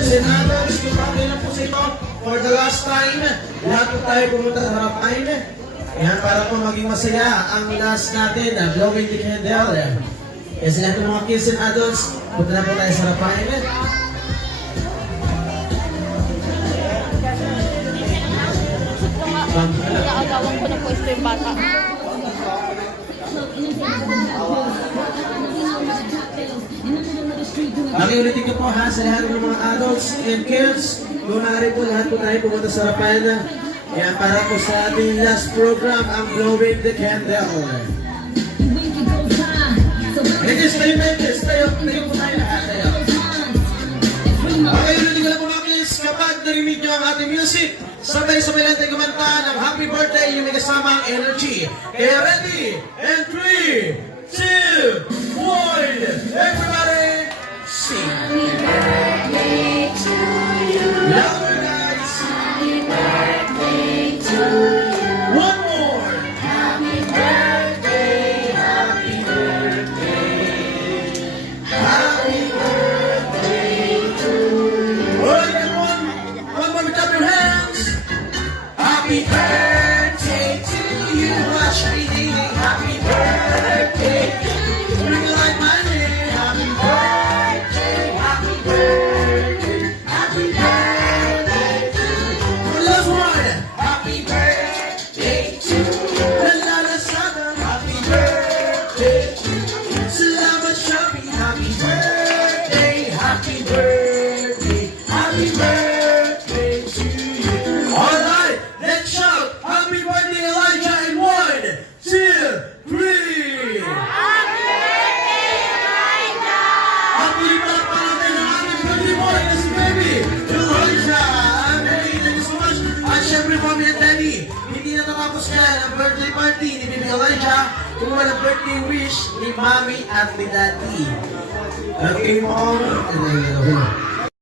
Senadors, kumapit na po sa ito for the last time. Lahat po tayo pumunta sa harapan. Yan, para po maging masaya ang last natin, blowing the candle. Kasi lahat ng mga kids and adults, punta na po tayo sa harapan. Nakaagawang ko na po ito yung bata. Ulitin ko po ha sa lahat ng mga adults and kids. Doon na rin po lahat po tayo pumunta sa harapan. Yan, para po sa ating last program, ang Blowing the Candle. Ladies, tayo po tayo lahat. Okay, ulitin ko lang po mga kids, kapag narinig nyo ang ating music, sabay-sabay lang tayo kumanta ng happy birthday, yung may kasamang energy. Kaya ready? And 3, 2, 1, everybody, sing. Happy birthday to you. Louder, guys. Happy birthday to you. One more. Happy birthday, happy birthday. Happy birthday to you. All right, everyone. One more, clap your hands. Happy birthday to you. Watch me sing. Happy birthday. Bring the light, my dear. Happy birthday. Happy birthday. Happy birthday to you. Last one. Happy birthday to you. La la sana. Happy birthday. Salamat Shopee. Happy birthday. Happy birthday. Happy birthday to you. All right, let's shout happy birthday, Elijah, in 1, 2, 3. Happy birthday natin ang ating birthday boy na si baby Elijah. Baby, thank you so much. At syempre, Mommy and Daddy, hindi na natapos yan ang birthday party ni baby Elijah. Kumuha ng birthday wish ni Mommy at ni Daddy. Okay, Mom. And then,